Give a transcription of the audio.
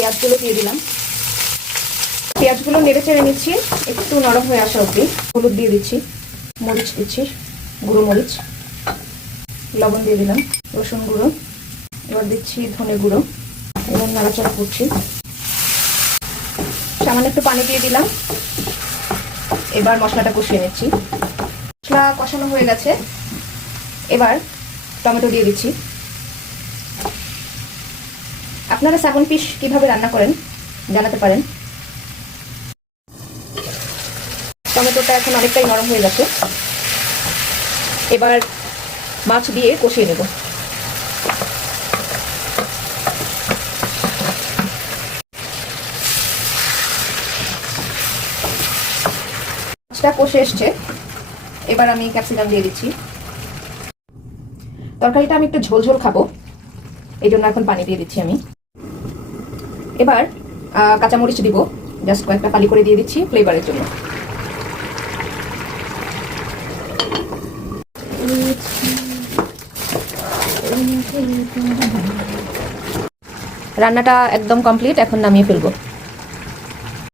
পেঁয়াজগুলো দিয়ে দিলাম। পেঁয়াজগুলো নেড়ে চেড়ে নিচ্ছি একটু নরম হয়ে আসা অবধি। হলুদ দিয়ে দিচ্ছি, মরিচ দিচ্ছি, গুঁড়ো মরিচ, লবণ দিয়ে দিলাম, রসুন গুঁড়ো, এবার দিচ্ছি ধনে গুঁড়ো এবং নাড়াচাড়া করছি। সামান্য একটু পানি দিয়ে দিলাম। এবার মশলাটা কষিয়ে নিচ্ছি। মশলা কষানো হয়ে গেছে, এবার টমেটো দিয়ে দিচ্ছি। আপনারা স্যামন ফিশ কিভাবে রান্না করেন জানাতে পারেন। টমেটোটা এখন অনেকটাই নরম হয়ে গেছে, এবার মাছ দিয়ে কষিয়ে নেব। মাছটা কষে এসছে, এবার আমি ক্যাপসিকাম দিয়ে দিচ্ছি। তরকারিটা আমি একটু ঝোল ঝোল খাবো, এই জন্য এখন পানি দিয়ে দিচ্ছি আমি। এবার কাঁচামরিচ দিব, জাস্ট কয়েকটা ফালি করে দিয়ে দিচ্ছি ফ্লেভারের জন্য। রান্নাটা একদম কমপ্লিট, এখন নামিয়ে ফেলবো।